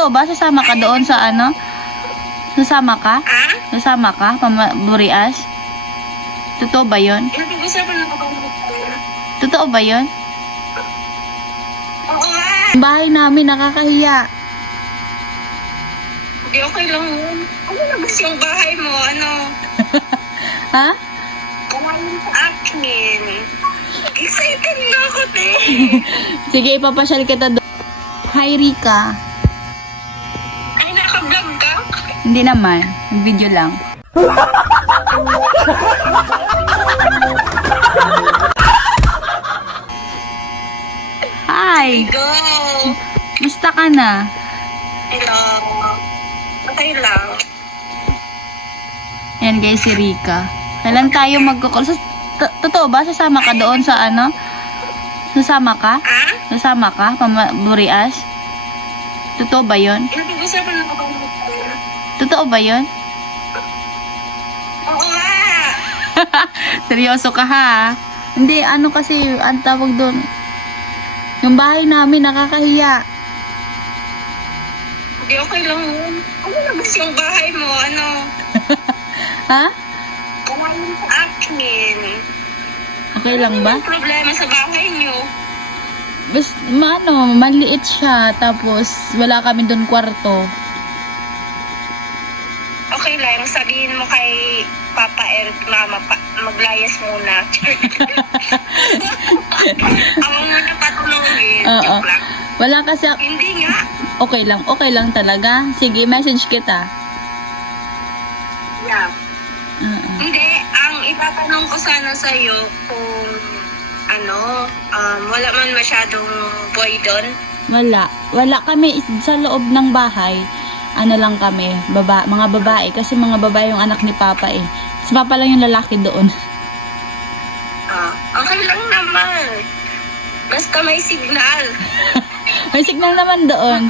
Totoo ba? Sasama ka doon sa ano? Sasama ka? Ha? Sasama ka? Burias? Totoo ba yun? Yung pag-usapan na ako. Totoo ba yun? Oo nga. Bahay namin, nakakahiya. Hindi, okay lang yun. Ano na gusto yung bahay mo? Ano? Ha? Kumain sa akin. Excited na ako, te. Sige, ipapasyal kita doon. Hi, Rika. Ay, naka-vlog ka? Hindi naman. Video lang. Hi! Go! Musta ka na? Hello. Okay lang. Yan guys, si Rika. Kailan tayo magkukul? Totoo ba? Sasama ka doon sa ano? Sasama ka? Ha? Sasama ka? Burias? Totoo ba yun? Yung pag-usapan na ako. Totoo ba yun? Oo nga. Seryoso ka ha? Hindi, ano kasi, ang tawag doon. Yung bahay namin, nakakahiya. Hindi, okay lang yun. Ano na gusto yung bahay mo? Ano? Ha? Kumain sa akin. Okay lang ba? Ano problema sa bahay niyo? Maliit siya, tapos wala kami doon kwarto. Okay lang, sabihin mo kay Papa Eric, Mama, maglayas muna. Ako muna patulungin. Oo. Joke lang. Wala kasi, Hindi nga. okay lang talaga. Sige, message kita. Yeah. Oo. Hindi, ang itatanong ko sana sa'yo kung wala man masyadong boy doon. Wala kami sa loob ng bahay. Ano lang kami, mga babae. Kasi mga babae yung anak ni Papa eh. Si Papa lang yung lalaki doon. Okay lang naman. Basta may signal. May signal naman doon.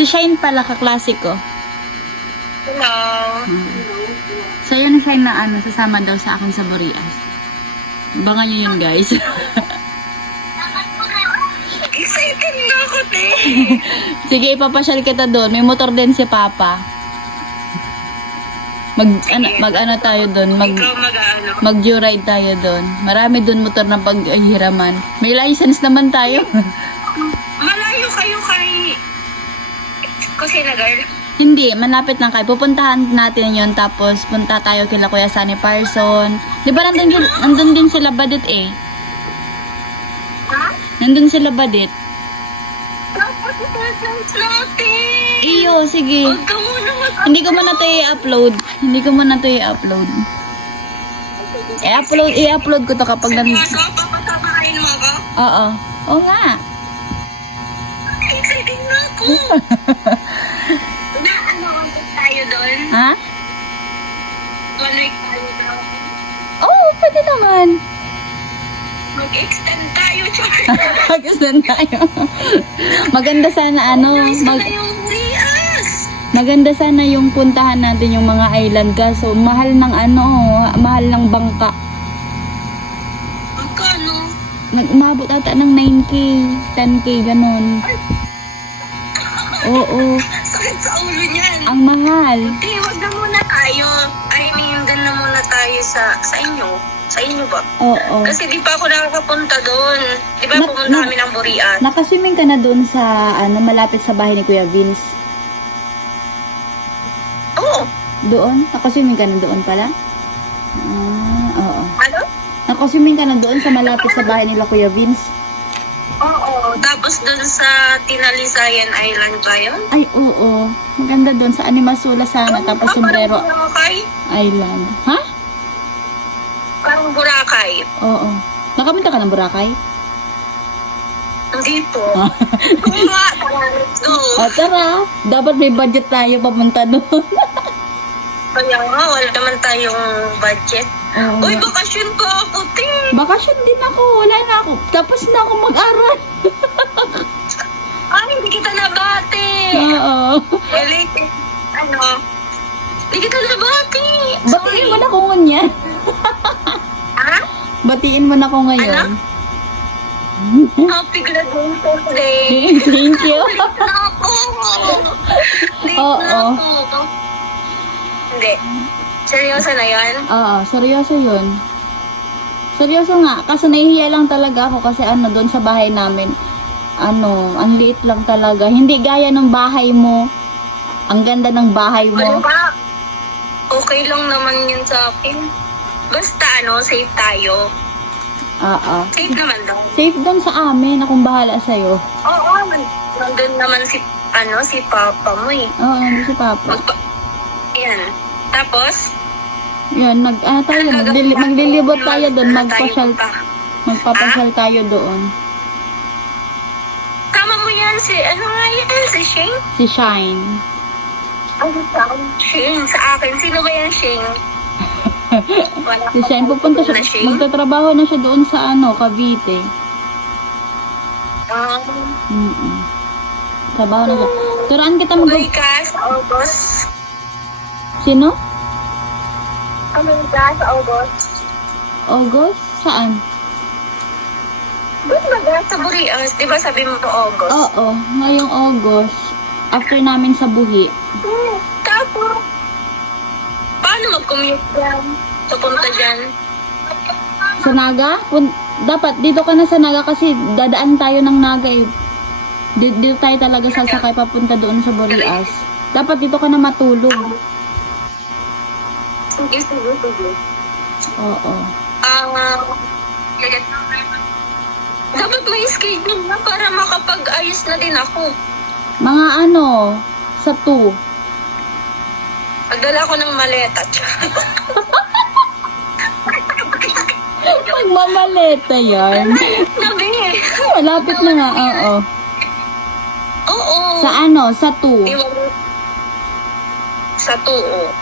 Si Shine pala, kaklase ko. Hello. So yun Shine na sasama daw sa akin sa Burias. Abangan nyo yun guys. Excited na ako, te. Sige, ipapasyal kita doon. May motor din si Papa. Mag-ano tayo doon. Ikaw mag-ano. Mag-joyride tayo doon. Marami doon motor na paghiraman. May license naman tayo. Malayo kayo kay Kusina Girl. Hindi, malapit lang kayo. Pupuntahan natin yon, tapos punta tayo kila Kuya Sunny Parson. Di ba nandun din sila Badit eh? Ha? Nandun sila Badit. Dapat i-surprise natin. Iyo, sige. Huwag ka muna Hindi ko muna ito i-upload. I-upload ko to kapag Seryoso, papatabahin mo ako? Oo. Oo nga. Excited na ako. Nakakalawan tayo doon. Ha? One week tayo doon. Oo, pwede naman. Mag-extend tayo, Char. Mag-isdan tayo. Maganda sana maganda sana yung puntahan natin yung mga island kaso mahal ng bangka. Magkano? Umabot ata ng 9K, 10K ganon. Oo, Sakit sa ulo niyan. ang mahal. Hindi, wag na muna tayo. Doon na muna tayo sa inyo. Sa inyo ba? Oo. Kasi di pa ako nakakapunta doon. Di ba pumunta kami ng Burian? Nakaswimming ka na doon sa malapit sa bahay ni Kuya Vince? Oo. Doon? Nakaswimming ka na doon pala? Oo. Ano? Nakaswimming ka na doon sa malapit sa bahay nila Kuya Vince? Oo. Tapos doon sa Tinalisayan Island ba yun? Ay, oo. Maganda doon sa Animasula sana, tapos Sombrero Parang Boracay? Island. Ha? Parang Boracay. Oo. Nakapunta ka ng Boracay? Hindi po. Oo nga. Let's go. Tara. Dapat may budget tayo papunta doon. Kaya nga, wala naman tayong budget. Oo. Uy, bakasyon ko ako, ting. Bakasyon din ako. Wala na ako. Tapos na ako mag-aral. Ay, hindi kita nabati. Oo. Late. Hindi kita nabati. Batiin mo na ko ngayon. Ha? Batiin mo na ko ngayon. Happy graduation day. Thank you. Ulit na ako. Oo. na ako. Hindi. Seryoso na yan? Oo, seryoso yun. Seryoso nga, kasi nahihiya lang talaga ako kasi doon sa bahay namin, ang liit lang talaga. Hindi gaya ng bahay mo. Ang ganda ng bahay Ano mo. ba? Okay lang naman yun sa akin. Basta safe tayo. Oo. Safe naman daw. Safe doon sa amin, akong bahala sa'yo. Oo, nandun naman si papa mo eh. Oo, nandun si Papa. Yan. Tapos, Yan, maglilibot tayo doon, magpapasyal tayo doon. Kama mo yan si Shane? Si Shine. Shane, sa akin. Sino ba yan, Shane? Wala Si Shine, pupunta siya, na Shane. magtatrabaho na siya doon sa Cavite. Mm-mm. Trabaho na siya. Turuan kita Uwi ka sa August. Sino? Uwi ka sa August. August? Saan? Ba't ba sa Burias? Di ba sabi mo August? Oo, ngayong August. After namin sa Buhi. Tapos, paano mag-commute dyan? Papunta dyan? Sa Naga? Dapat dito ka na sa Naga kasi dadaan tayo ng Naga eh. Dito tayo talaga sasakay papunta doon sa Burias. Dapat dito ka na matulog. Sige. Oo. Dapat may schedule na para makapag-ayos na din ako. Mga sa 2. Pagdala ko ng maleta. Magmamaleta yan. Sabi Malapit na nga, oo. Oo. Sa 2. Sa 2.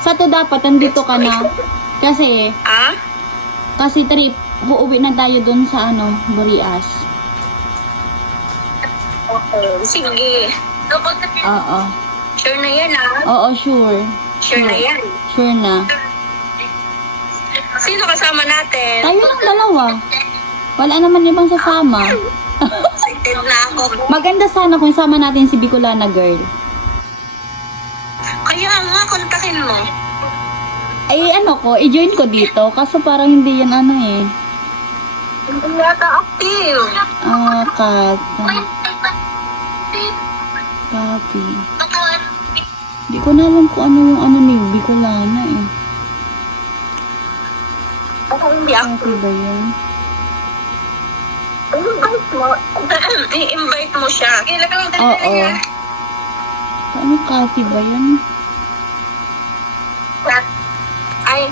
Sa 2 dapat, nandito ka na. Kasi, Ah? kasi trip, uuwi na tayo doon sa Burias. Okay. Sige. Oo. Sure na yan Oo, sure. Sure na yan. Sure na. Sino kasama natin? Tayo lang dalawa. Wala naman ibang sasama. Excited na ako. Maganda sana kung sama natin si Bicolana girl. Kaya nga, kontakin mo. Ay, i-join ko dito. Kaso parang hindi yan eh. Hindi yata active. Copy. Di ko na alam kung yung ni Bicolana eh. Ako hindi Copy active. ba yan? I-invite mo. I-invite mo siya. Oo. Ano copy ba yan? Ay.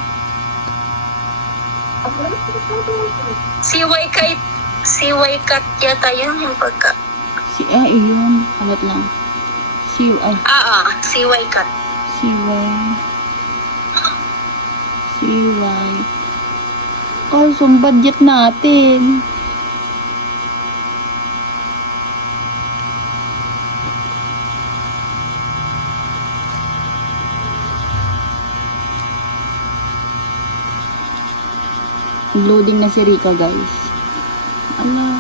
Si Kat yata yun yung pagka. Iyon. Alat lang. Si Kat. CY. Also, ang budget natin. Loading na si Rika, guys. Ala.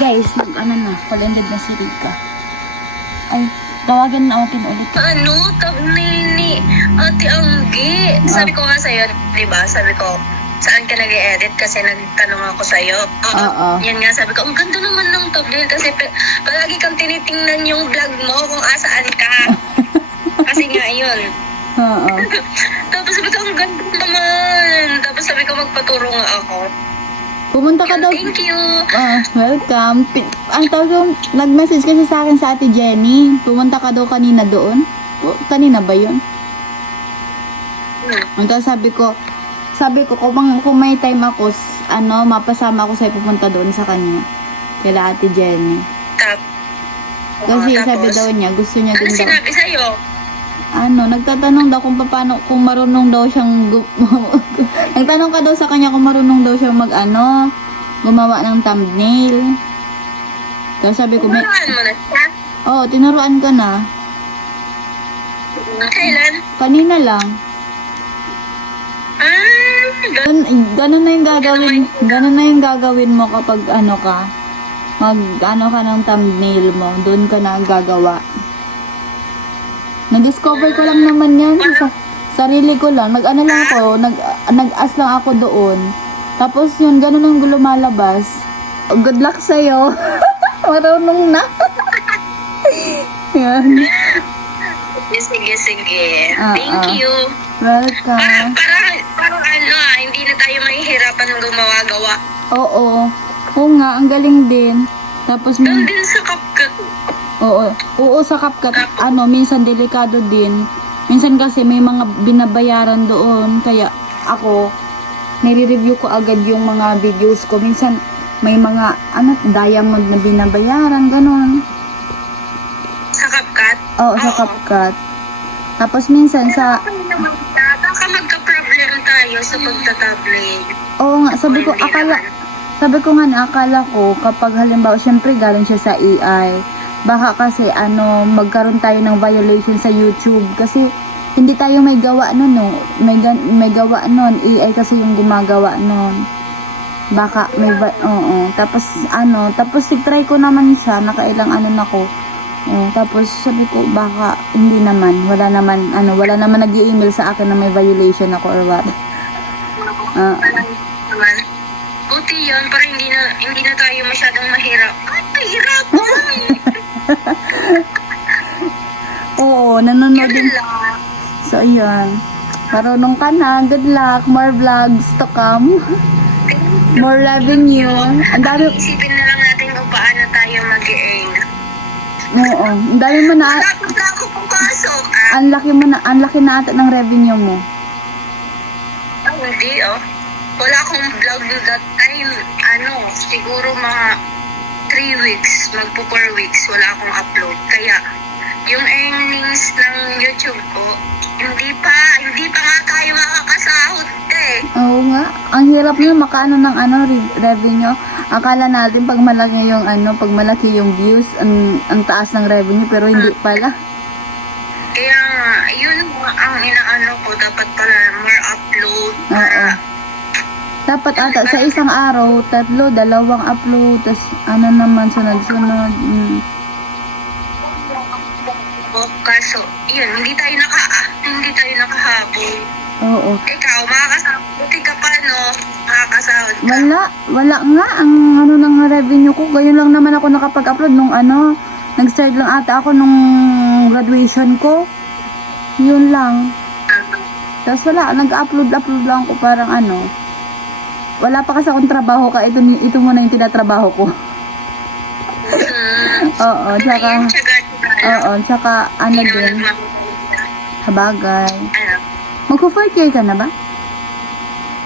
Guys, call-ended na si Rika. Ay, tawagan natin ulit. Thumbnail ni Ate Anggi. Sabi ko nga sa'yo, diba? Sabi ko, saan ka nag-edit? Kasi nagtanong ako sa'yo. Oo. Yan nga, sabi ko, ang ganda naman ng thumbnail kasi palagi kang tinitingnan yung vlog mo kung asaan ka. Kasi nga yun. Oo. Tapos sabi ko, ang ganda naman. Tapos sabi ko, magpaturo nga ako. Pumunta ka daw. Thank you. Welcome. Ang tawag doon, nag-message kasi sa akin sa Ate Jenny. Pumunta ka daw kanina doon. Kanina ba yun? Ang tawag sabi ko kung may time ako, mapasama ako sa'yo pupunta doon sa kanya. Kila Ate Jenny. Kasi sabi daw niya, gusto niya Ano din daw. sinabi sa'yo? Nagtatanong daw kung marunong daw siyang nagtanong ka daw sa kanya kung marunong daw siyang gumawa ng thumbnail. Tapos sabi ko, Turuan mo na siya. tinuruan ka na. Kailan? Kanina lang. Ganun na yung gagawin mo kapag ka. ano ka ng thumbnail mo, doon ka na gagawa. Na-discover ko lang naman yan sa sarili ko lang. Nag-ano lang ako, nag-as lang ako doon. Tapos yun, ganun ang lumalabas. Good luck sa'yo. Marunong na. Yan. Sige. Thank you. Welcome. Parang hindi na tayo mahihirapan ng gumawa-gawa. Oo. Oo nga, ang galing din. Tapos Doon din sa CapCut. Oo, sa CapCut, minsan delikado din. Minsan kasi may mga binabayaran doon, kaya ako, nire-review ko agad yung mga videos ko. Minsan, may mga, diamond na binabayaran, ganon. Sa CapCut? Oo, sa CapCut. Tapos minsan sa... Baka magka-problem tayo sa pagtatablet. Oo nga, sabi ko akala ko kapag halimbawa, syempre galing siya sa AI, baka kasi magkaroon tayo ng violation sa YouTube kasi hindi tayo may gawa nun, no? May gawa nun, AI kasi yung gumagawa nun. Baka may tapos try ko naman siya, nakailang nako. Tapos sabi ko baka hindi naman, wala naman nag-i-email sa akin na may violation ako or what. Buti yun, para hindi na tayo masyadong mahirap. Mahirap! Oo, nanonood din. Yun lang. So, ayan. Marunong ka na. Good luck. More vlogs to come. More revenue. Ang dami. Isipin na lang natin kung paano tayo mag-earn. Oo. Ang dami mo na. Tapos na ako pumasok. Ang laki na ata ng revenue mo. Hindi, wala akong vlog that time. Siguro mga 3 weeks, magpo 4 weeks, wala akong upload. Kaya, yung earnings ng YouTube ko, hindi pa nga tayo makakasahod Oo nga. Ang hirap na makaano ng revenue. Akala natin pag malaki yung views, ang taas ng revenue, pero hindi pala. Kaya yun ang inaano ko, dapat pala more upload. Oo. Dapat ata sa isang araw, 3, 2 upload, tas naman sunod-sunod. Kaso, yun, hindi tayo nakahabol. Oo. Ikaw, buti ka pa, no? Makakasahod ka. Wala nga ang ng revenue ko. Ganyan lang naman ako nakapag-upload nung nag-start lang ata ako nung graduation ko. Yun lang. Tapos wala, nag-upload lang ako parang wala pa kasi akong trabaho ka. Ito muna yung tinatrabaho ko. Tsaka din. Sabagay. Magko-4th year ka na ba?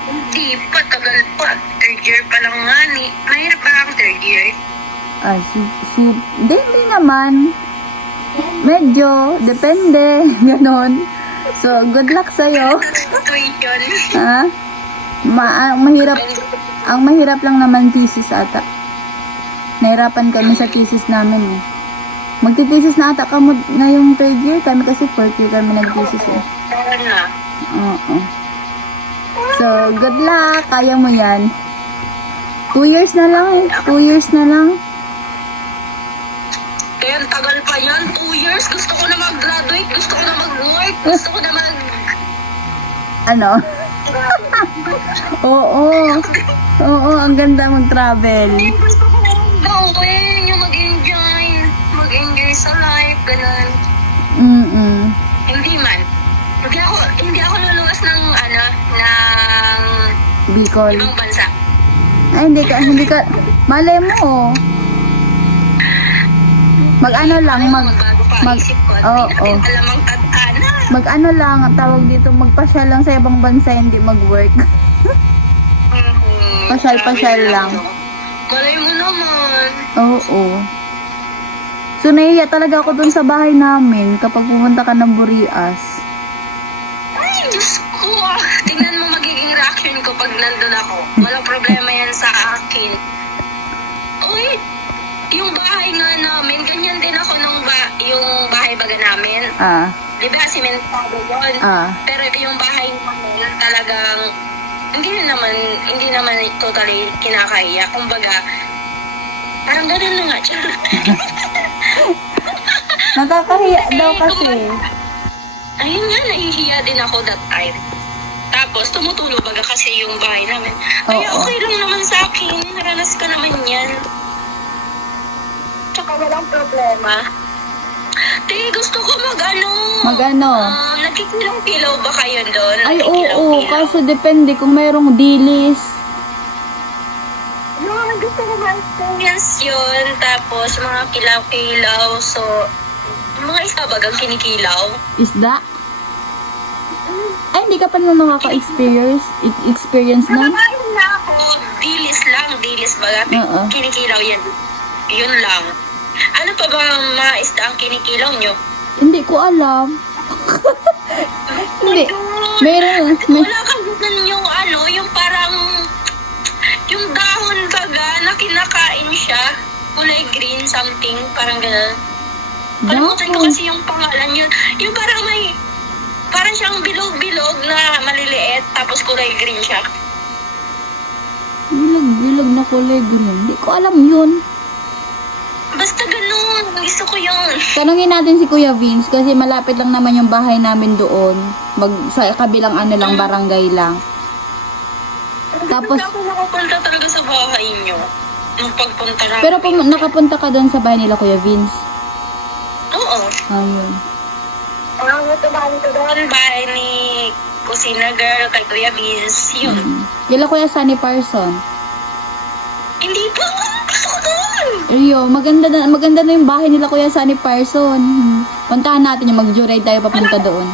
Hindi pa, tagal pa. 3rd year pa lang nga ni. Mahirap ba ang 3rd year? Hindi naman. Medyo, depende. Ganon. So, good luck sa'yo. Situation. Ha? Ang mahirap lang naman thesis ata. Nahirapan kami sa thesis namin eh. Magti-thesis na ata kamo ngayong 3rd year. Kami kasi 4th year kami nag-thesis eh. Na. Oo. So, good luck. Kaya mo yan. 2 years na lang eh. 2 years na lang. Kaya ang tagal pa yan. 2 years. Gusto ko na mag-graduate. Gusto ko na mag-work. Gusto ko na Oo, ang ganda mag-travel. Gusto ko na gawin. Yung mag-enjoy sa life. Ganun. Hindi man. Hindi ako luluwas ng Bicol. ibang bansa. Ay, hindi ka, malay mo. Magbago pa isip ko. Hindi natin alam ang tadhana. lang, ang tawag dito, magpasyal lang sa ibang bansa, hindi mag-work. Pasyal lang. Malay mo naman. Oo. So, nahiya talaga ako dun sa bahay namin kapag pumunta ka ng Burias. Ay, Diyos ko. Tingnan mo magiging reaction ko pag nandun ako. Walang problema yan sa akin. Uy, yung bahay nga namin, ganyan din ako yung bahay baga namin. Diba, simentado yun. Pero yung bahay namin talagang hindi naman totally kinakaya. Kumbaga, Parang ganun na nga. Nakakahiya daw kasi. Ayun nga, nahihiya din ako that time. Tapos, tumutulo baga kasi yung bahay namin. Kaya Oo. okay lang naman sa akin. Naranas ka naman yan. Tsaka walang problema. Te, gusto ko Mag-ano? nagkikilaw-kilaw ba kayo doon? Ay, oo. Nagkikilaw-kilaw? Kaso depende kung mayroong dilis. Yung gusto ko ma-experience yun. Tapos, mga kilaw-kilaw. So, mga isa bagang kinikilaw. Isda? Ay, hindi ka pa naman nakaka-experience nun? Nakakain na ako. Dilis baga. Oo. Kinikilaw yan. Yun lang. Ano pa ba mga isda ang kinikilaw nyo? Hindi ko alam. Hindi. Meron. Wala kang ganun yung yung parang yung dahon baga na kinakain siya. Kulay green something. Parang gano'n. Kalimutan ko kasi yung pangalan yun. Yung parang siyang bilog-bilog na maliliit. Tapos kulay green siya. Bilog na kulay green. Hindi ko alam yun. Basta ganun. Gusto ko yun. Tanungin natin si Kuya Vince kasi malapit lang naman yung bahay namin doon. Sa kabilang lang, barangay lang. Tapos, Hindi ako nakapunta talaga sa bahay nyo. Nung pagpunta namin. pero nakapunta ka doon sa bahay nila Kuya Vince. Oo. Ayun. Tumahan ko doon. Bahay ni Kusina Girl kay Kuya Vince. Yun. Kila Kuya Sunny Parson. Hindi pa. Gusto ko doon. Iyo, maganda na yung bahay nila Kuya Sunny Parson. Puntahan natin yung mag-joyride tayo papunta doon.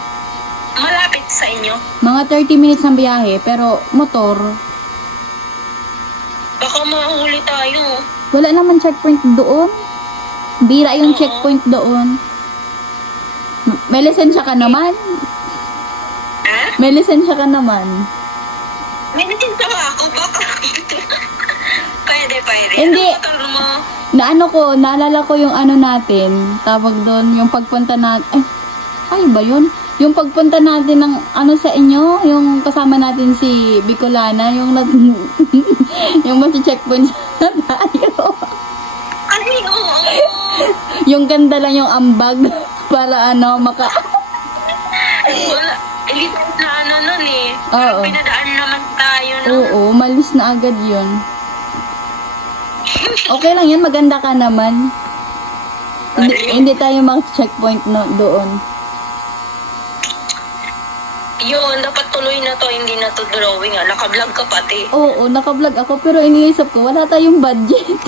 Malapit sa inyo. Mga 30 minutes ang biyahe, pero motor. Baka mahuli tayo. Wala naman checkpoint doon. Bira yung Oo. checkpoint doon. May lisensya ka naman. Ha? May lisensya ka naman. May natinta ba ako? Baka. Pwede. Hindi. Ano motor mo? Naalala ko yung natin, tawag doon, yung pagpunta natin, ay ba yun? Yung pagpunta natin ng sa inyo, yung kasama natin si Bicolana, yung yung checkpoint na tayo. Ay, oo. Yung ganda lang yung ambag para maka... Wala. Hindi tayo na nun eh. Oo. Pinadaan naman tayo nun. Oo, malis na agad yun. Okay lang yan, maganda ka naman. Hindi tayo mag-checkpoint doon. Yun, dapat tuloy na to, hindi na to drawing. Naka-vlog ka pati. Oo, naka-vlog ako pero iniisip ko, wala tayong budget.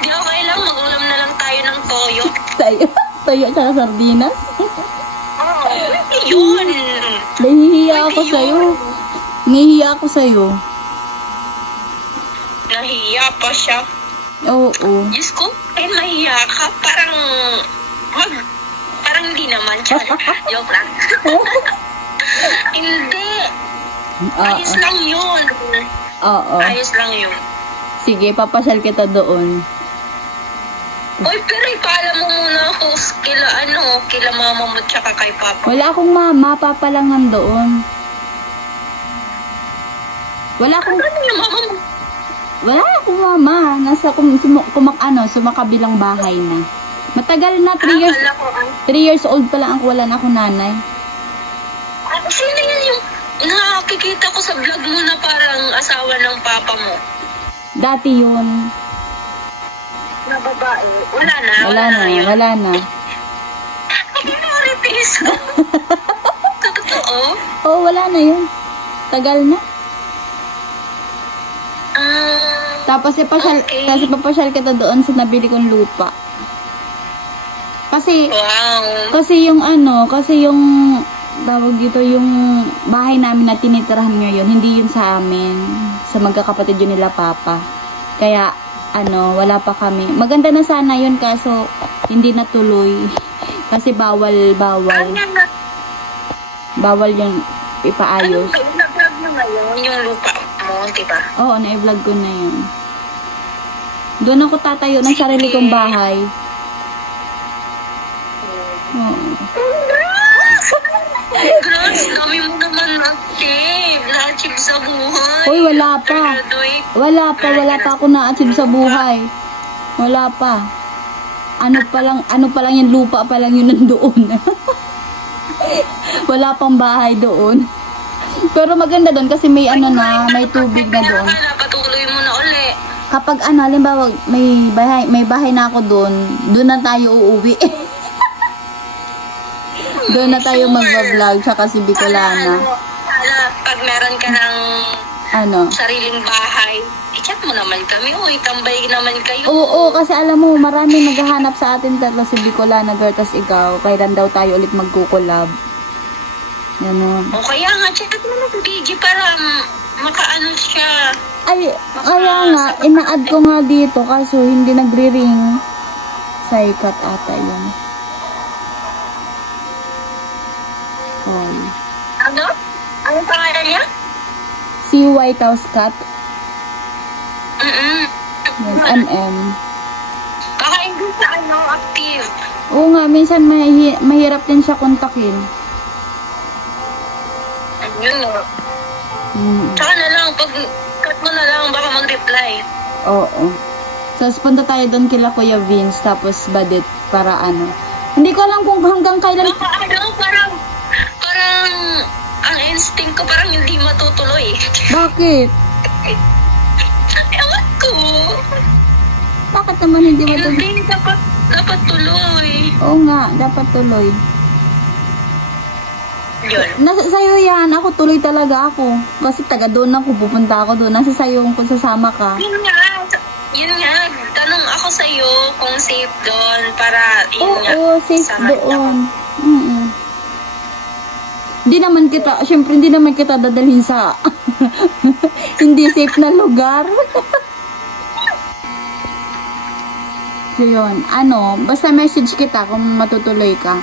Di okay lang, mag-ulam na lang tayo ng toyo. Tayo at saka sardinas. Oo, yun. Nahihiya ako Pwede sa'yo. yun. Nahihiya ako sa'yo. Nahiya pa siya. Oo. Diyos ko, mahiya ka. Parang hindi naman. Joke lang. Hindi. Ayos lang yun. Oo. Ayos lang yun. Sige, papasyal kita doon. Uy, pero ipaalam mo muna ako kila mama mo tsaka kay papa. Wala akong mama, papa lang nandoon. Wala akong Yung mama mo? mama. Nasa sumakabilang bahay na. Matagal na, 3 years. Akala ko, 3 years old pa lang ako, wala na akong nanay. sino yan yung nakikita ko sa vlog mo na parang asawa ng papa mo? Dati yun. Na babae? Wala na. Wala na. Hindi na repeat. Totoo? Oo, wala na yun. Tagal na. Tapos Okay. papasyal kita doon sa nabili kong lupa. Kasi Wow. kasi yung tawag dito yung bahay namin na tinitirahan ngayon, hindi yun sa amin. Sa magkakapatid yun nila papa. Kaya wala pa kami. Maganda na sana yun kaso hindi natuloy. Kasi bawal yung ipaayos. Nag-vlog mo ngayon yung lupa mo, di ba? Oo, na-vlog ko na yun. Doon ako tatayo ng sarili kong bahay. Oo. Congrats! Dami mo naman ate. Lahat na-achieve sa buhay. Uy, wala pa. Graduate. Wala pa ako na-achieve sa buhay. Wala pa. Ano pa lang yung lupa pa lang yun nandoon. Wala pang bahay doon. Pero maganda doon kasi may ano na, may tubig na doon. Patuloy mo na uli. Kapag ano, halimbawa may bahay na ako doon na tayo uuwi. Doon na tayo magba-vlog tsaka si Bicolana. Sana pag meron ka ng Ano? sariling bahay, i-chat mo naman kami. Uy, tambay naman kayo. Oo, kasi alam mo, maraming naghahanap sa atin tatlo si Bicolana, girl, tas ikaw. Kailan daw tayo ulit magkukulab. Yan o. O kaya nga, chat mo na si BG para makaano siya. Ay, kaya nga, ina-add ko nga dito kaso hindi nagre-ring. Psycat ata yun. Oh. Ano? Ano pangalan niya? Si White House Cat. Mm-mm. Yan, MM. Baka hindi sa active. Oo nga, minsan mahirap din siya kontakin. Ayun o. Mm. Saka na lang, pag cut mo na lang, baka mag-reply. Oo. So, punta tayo doon kila Kuya Vince, tapos Badit, para ano. Hindi ko alam kung hanggang kailan. Baka parang, ang instinct ko parang hindi matutuloy. Bakit? Ewan ko. Bakit naman hindi matuloy? Hindi, dapat tuloy. Oo nga, dapat tuloy. Yun. Nasa sayo yan, ako tuloy talaga ako. Kasi taga doon ako, pupunta ako doon. Nasa sayo kung sasama ka. Yun nga, tanong ako sa'yo kung safe doon para yun nga. Oo, safe sama doon. Hindi naman kita, syempre hindi naman kita dadalhin sa hindi safe na lugar. So yun, ano, basta message kita kung matutuloy ka.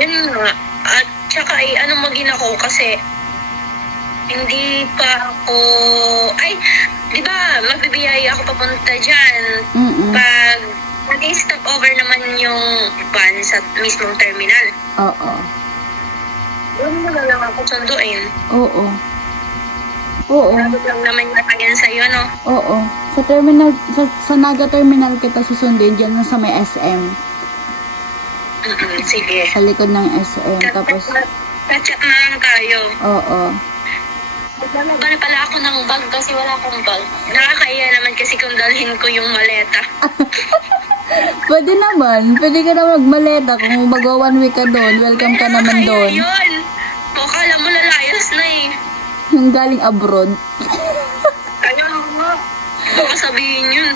Yun nga. At tsaka ano maging ako kasi hindi pa ako, ay, di ba, magbibiyaya ako papunta dyan. Pag nag-stop over naman yung van sa mismong terminal. Oo. Doon mo na lang ako sunduin. Oo. Oo. Sabi lang naman yata yan sa'yo, no? Oo. Sa terminal, sa Naga Terminal kita susundin dyan sa may SM. Sige. Sa likod ng SM. Tapos, Chat na lang tayo. oo. Maglalaba na pala ako ng bag kasi wala akong bag. Nakakaya naman kasi kung dalhin ko yung maleta. Pwede naman. Pwede ka na magmaleta. Kung magwa 1 week ka doon, welcome ka naman doon. Yun. O, kala mo lalayas na eh. Yung galing abroad. Kaya mo. Baka sabihin yun,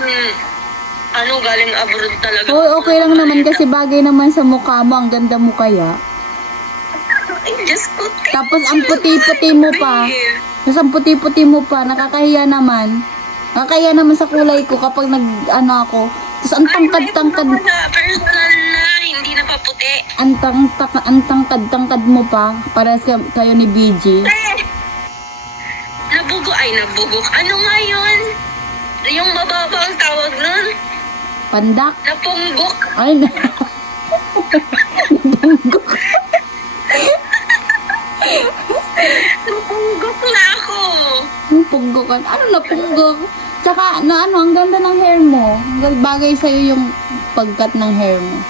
galing abroad talaga. Oo, okay lang naman kasi bagay naman sa mukha mo. Ang ganda mo kaya. Ay, Diyos ko. Tapos ang puti-puti mo pa. Tapos ang puti-puti mo pa. Nakakahiya naman. Nakakahiya naman sa kulay ko kapag ako. Tapos ang tangkad-tangkad. Personal na, hindi na paputi. Ang tangkad-tangkad mo pa. Para kayo ni BG. Nabugo. Ano nga yun? Yung mababa ang tawag nun? Pandak. Napunggok. Ay, napunggok. Napunggok na ako. Punggokan. Ano na punggok? Tsaka, ang ganda ng hair mo. Bagay sa'yo yung pagkat ng hair mo.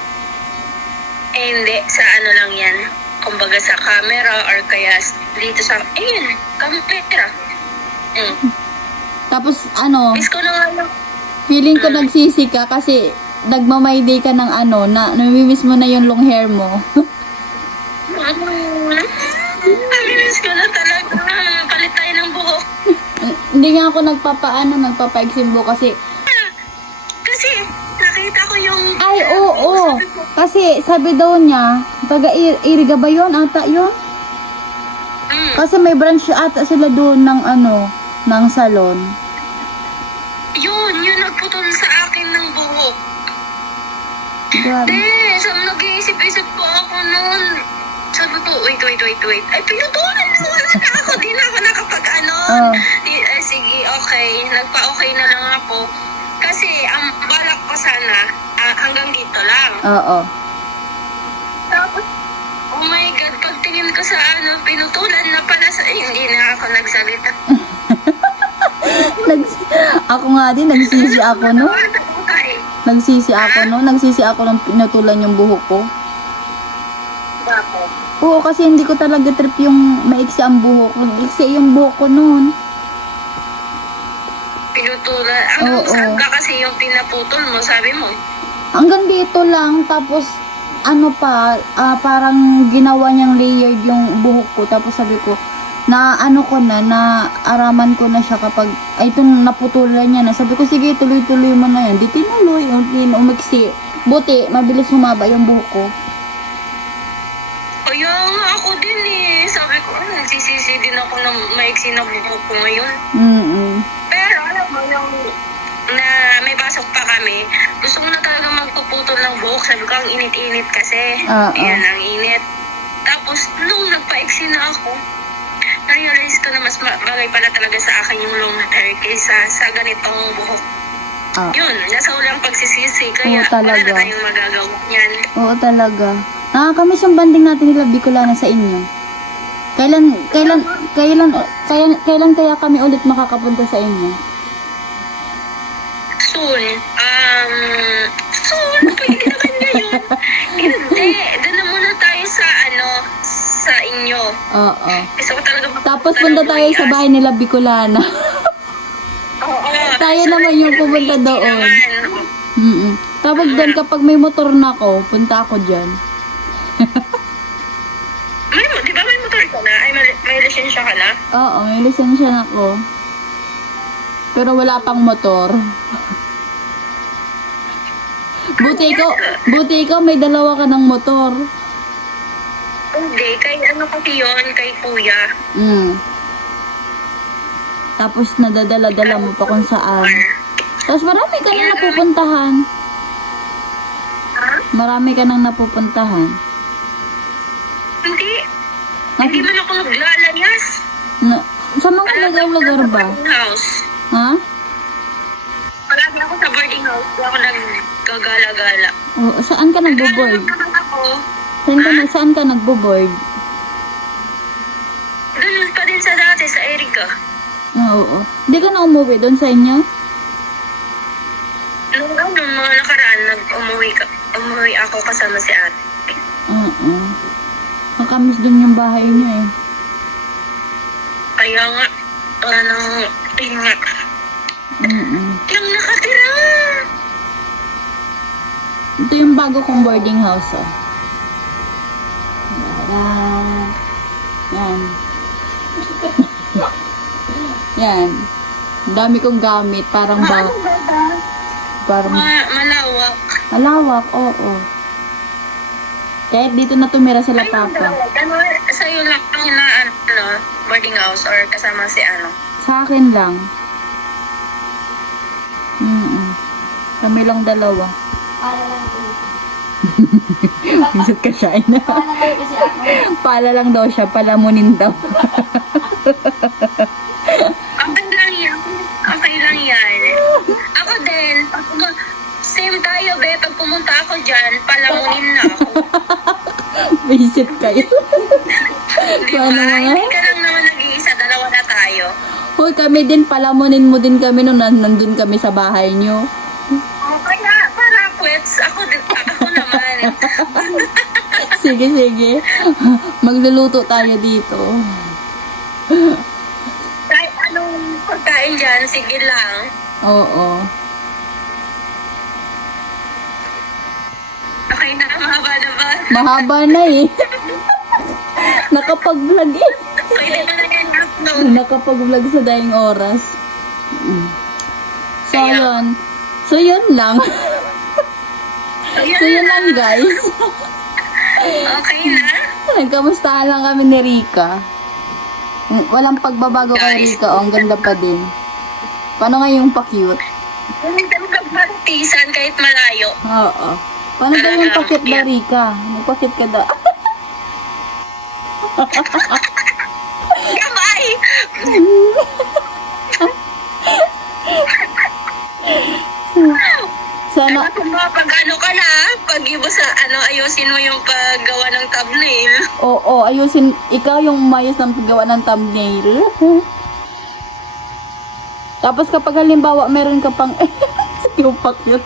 Hindi, sa lang yan. Kumbaga sa camera or kaya dito sa, camera. Tapos, Miss ko na nga lang. feeling ko nagsisi ka kasi nagmamayday ka ng na namimiss mo na yung long hair mo. Miss ko na talaga. Palit tayo ng buhok. Hindi nga ako nagpapaiksim buhok kasi, Kasi, nakita ko yung... ay, oo. Kasi, sabi daw niya, taga Iriga ba yun? Ata yun? Kasi may branch ata sila doon ng ng salon. Yun nagputol sa akin ng buhok. Grabe. So nag-iisip-isip po ako noon. Sabi ko, wait. Ay, pinutulan na wala na ako. Di na ako sige, okay. Nagpa-okay na lang ako. Kasi, ang balak ko sana, hanggang dito lang. Oo. Tapos, oh my God, pag tumingin ka sa pinutulan na pala sa... hindi na ako nagsalita. Ako nga din, nagsisi ako, no? Nagsisi ako nung pinutulan yung buhok ko. Bakit? Oo, kasi hindi ko talaga trip yung maiksi ang buhok ko. Maiksi yung buhok ko noon. Pinutulan? Oo. Saan ka kasi yung pinaputol mo, sabi mo? Hanggang dito lang, tapos ano pa, parang ginawa niyang layered yung buhok ko. Tapos sabi ko, na ano ko na araman ko na siya kapag, ay ito naputulan niya na. Sabi ko, sige, tuloy-tuloy mo na yan. Di tinuloy, umiksi. Buti, mabilis humaba yung buhok ko. Kaya nga ako din eh. Sabi ko, nagsisisi din ako na maiksi na buhok ko ngayon. Pero alam mo, yung na may pasok pa kami, gusto ko na talaga magpuputol ng buhok. Sabi ko, ang init-init kasi. Yan, ang init. Tapos, nung nagpa-iksi na ako, na-realize ko na mas bagay pala talaga sa akin yung long hair kaysa sa ganitong buhok. Yun, nasa ulang pagsisisi. Kaya wala na tayong magagawa niyan. Oo talaga. Nakakamiss yung banding natin nila Bicolana sa inyo. Kailan kaya kami ulit makakapunta sa inyo? Soon. Soon. Pwede naman ngayon. Hindi. Doon na muna tayo sa inyo. Oo. Gusto ko talaga Tapos punta tayo sa bahay nila Bicolana. Oo. Tayo naman yung pupunta doon. Tapos doon kapag may motor na ako, punta ako dyan. Di ba may motor ka na? Ay, may lisensya ka na? Oo, may lisensya na ako. Pero wala pang motor. Buti ikaw may dalawa ka ng motor. Hindi, kay kasi yun, kay kuya. Tapos nadadala-dala mo pa kung saan. Tapos marami ka nang napupuntahan. Ha? Marami ka nang napupuntahan. Hindi. Hindi man ako naglalayas. Sa mga lugar-lugar ba? House. Ha? Palagi ako sa boarding house. Hindi ako naggagala-gala. Saan ka nagbo-board? Saan ka nagbo-board? Doon pa din sa dati, sa Erika. Oo. Di ka na umuwi doon sa inyo? Nung mga nakaraan, umuwi ako kasama si ate. Oo. Makamiss doon yung bahay niyo eh. Kaya nga, wala nang tinga. Yung nakatira. Ito yung bago kong boarding house, oh. Yan. Yan. Ang dami kong gamit. Parang Malawak. Malawak, oo. Kahit dito na tumira sila papa. Sa'yo lang na boarding house or kasama si Sa akin lang. Kami lang dalawa. Bisat ka siya. Pala lang daw siya. Palamunin daw. Okay lang yan. Ako din. Same tayo, be. Pag pumunta ako dyan, palamunin na ako. Visit kayo. Diba? Hindi ka lang naman nag-iisa. Dalawa na tayo. Hoy, kami din. Palamunin mo din kami nung nandun kami sa bahay nyo. Okay na. Para kwets. Ako naman. Sige. Magluluto tayo dito. Kahit anong pagkain dyan, sige lang. Oo. Okay na, mahaba na ba? Mahaba na eh. Nakapag-vlog eh. Pwede mo na yan upload. Nakapag-vlog sa daing oras. So, yun lang. So, yun lang guys. Okay na? Nagkamustahan lang kami ni Rika. Walang pagbabago kay Rika. Ang ganda pa din. Paano nga yung pa-cute? Hindi kami magmatisan kahit malayo. Oo. Paano ba yung pa-cute na Rika? Nagpa-cute ka da. Kamay! So Sana, Kung pag ano ka na, pag iba sa ayusin mo yung paggawa ng thumbnail. oo, ayusin, ikaw yung umayos ng paggawa ng thumbnail. Tapos kapag halimbawa meron ka pang, yung pakyut.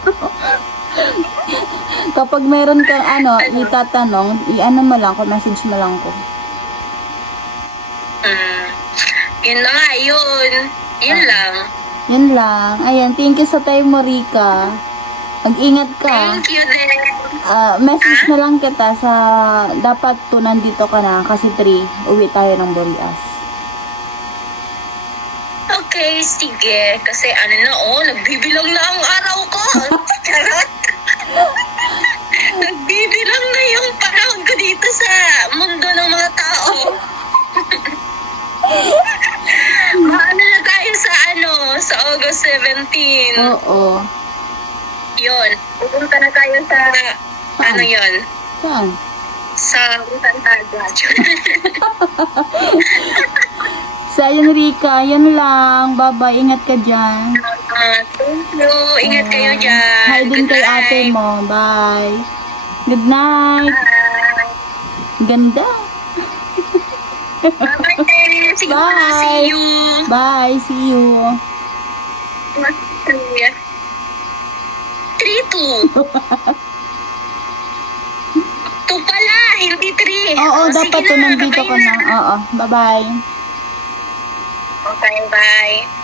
Kapag meron kang itatanong, i-ano mo lang ko, message mo lang ko. Yun na nga, yun. Yun lang. Yan lang. Ayan, thank you sa time mo, Rika. Mag-ingat ka. Thank you din. Message na lang kita sa dapat to nandito ka na kasi 3 uwi tayo ng Borias. Okay, sige. Kasi nagbibilang na ang araw ko. Charot. Nagbibilang na yung panahon ko dito sa mundo ng mga tao. Maano na tayo sa August 17. Oo. Yun. Pupunta na tayo sa, yun, Saan? sa Santaga. Sayang, Rika. Yan lang. Bye-bye. Ingat ka dyan. Thank you. Ingat kayo dyan. Hi din Good kay night. ate mo. Bye. Good night. Bye. Ganda. Bye-bye. Sige, Bye. see you. Bye. See you. 3-2. 2 pala, hindi 3. Oo, dapat to nandito ka na. Oo. Bye-bye. Okay, bye.